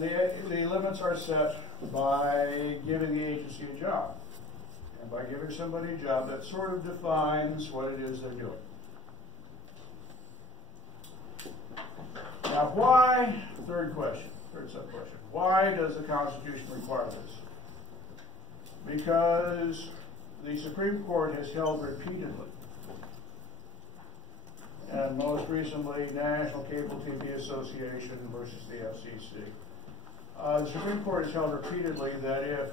And the limits are set by giving the agency a job. And by giving somebody a job, that sort of defines what it is they're doing. Now, why, third sub-question, why does the Constitution require this? Because the Supreme Court has held repeatedly, and most recently, National Cable TV Association versus the FCC. The Supreme Court has held repeatedly that if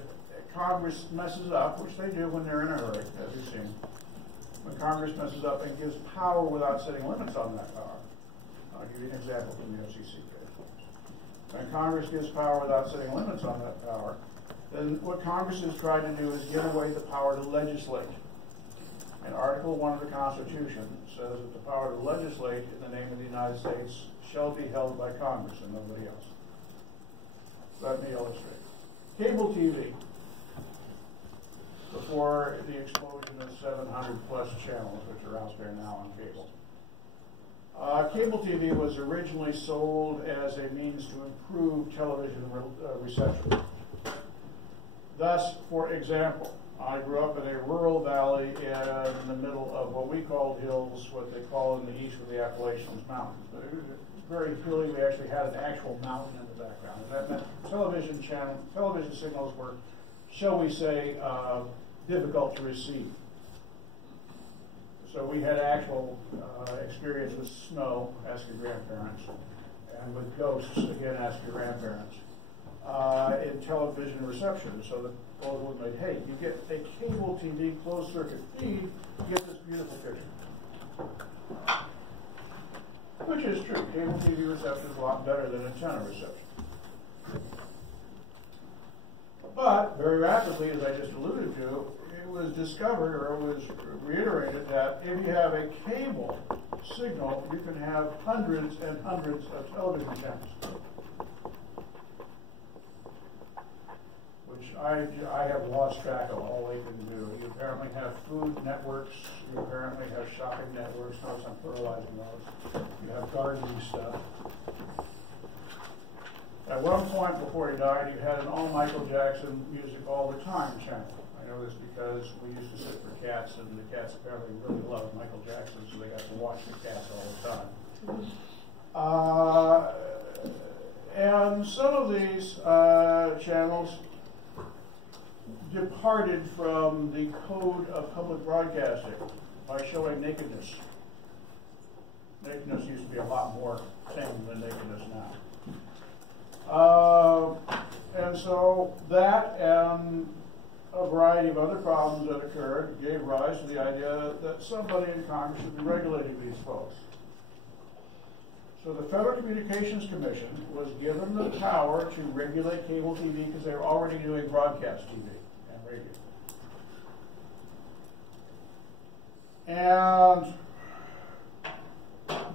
Congress messes up, which they do when they're in a hurry, as you've seen, when Congress messes up and gives power without setting limits on that power. I'll give you an example from the FCC case. When Congress gives power without setting limits on that power, then what Congress has tried to do is give away the power to legislate. And Article 1 of the Constitution says that the power to legislate in the name of the United States shall be held by Congress and nobody else. Let me illustrate. Cable TV, before the explosion of 700 plus channels which are out there now on cable. Cable TV was originally sold as a means to improve television reception. Thus, for example, I grew up in a rural valley in the middle of what we called hills, what they call in the east of the Appalachians Mountains. But it was very hilly. We actually had an actual mountain in the background. And that meant television signals were, shall we say, difficult to receive. So we had actual experience with snow, ask your grandparents, and with ghosts, again, ask your grandparents, in television reception. So the proposal was made, hey, you get a cable TV closed circuit feed, you get this beautiful picture. Which is true. Cable TV reception is a lot better than antenna reception. But very rapidly, as I just alluded to, it was discovered, or it was reiterated, that if you have a cable signal, you can have hundreds and hundreds of television channels. Which I have lost track of all they can do. You apparently have food networks, you apparently have shopping networks, notice I'm pluralizing those. You have gardening stuff. At one point before he died, you had an all Michael Jackson music all the time channel. I know this because we used to sit for cats, and the cats apparently really loved Michael Jackson, so they got to watch the cats all the time. And some of these channels departed from the code of public broadcasting by showing nakedness. Nakedness used to be a lot more tame than nakedness now. And so that and a variety of other problems that occurred gave rise to the idea that somebody in Congress should be regulating these folks. So the Federal Communications Commission was given the power to regulate cable TV because they were already doing broadcast TV and radio. And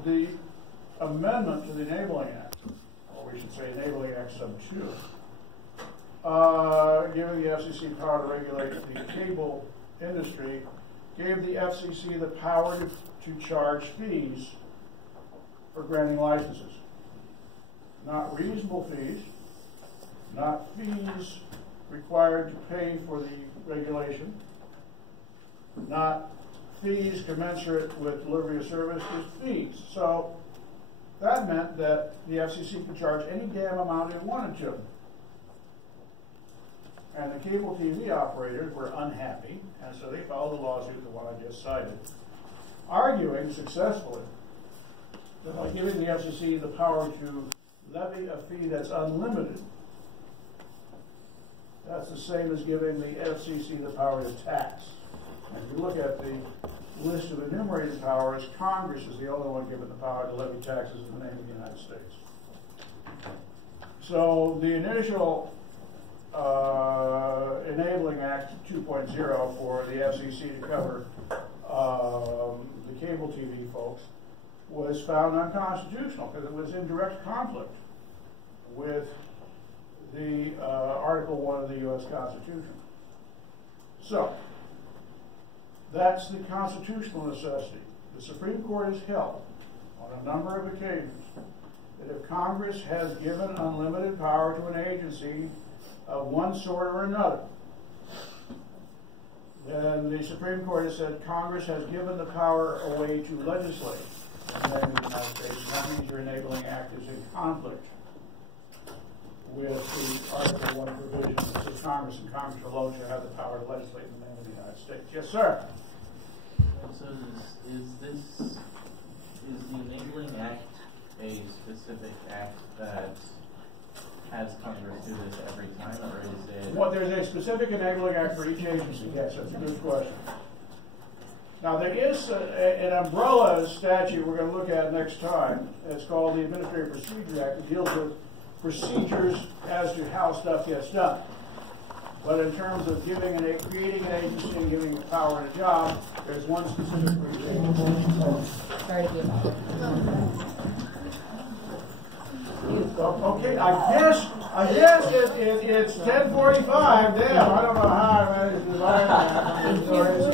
the amendment to the Enabling Act, or we should say Enabling Act Sub 2, giving the FCC power to regulate the cable industry, gave the FCC the power to charge fees for granting licenses. Not reasonable fees, not fees required to pay for the regulation, not fees commensurate with delivery of service, just fees. So that meant that the FCC could charge any damn amount it wanted to. And the cable TV operators were unhappy, and so they filed a lawsuit, the one I just cited, arguing successfully that by giving the FCC the power to levy a fee that's unlimited, that's the same as giving the FCC the power to tax. And if you look at the list of enumerated powers, Congress is the only one given the power to levy taxes in the name of the United States. So the initial Enabling Act 2.0 for the FCC to cover the cable TV folks was found unconstitutional because it was in direct conflict with the Article 1 of the U.S. Constitution. So, that's the constitutional necessity. The Supreme Court has held on a number of occasions that if Congress has given unlimited power to an agency of one sort or another. And the Supreme Court has said Congress has given the power away to legislate in the name of the United States. And that means your enabling act is in conflict with the Article 1 provision that says Congress and Congress alone shall have the power to legislate in the name of the United States. Yes, sir. So is the enabling act a specific act that has Congress do this every time, or is it? Well, there's a specific enabling act for each agency. Yes, that's a good question. Now, there is an umbrella statute we're going to look at next time. It's called the Administrative Procedure Act. It deals with procedures as to how stuff gets done. But in terms of creating an agency and giving the power and a job, there's one specific for each agency. Sorry to be Okay, I guess it's 10:45. Damn, I don't know how I managed to lie.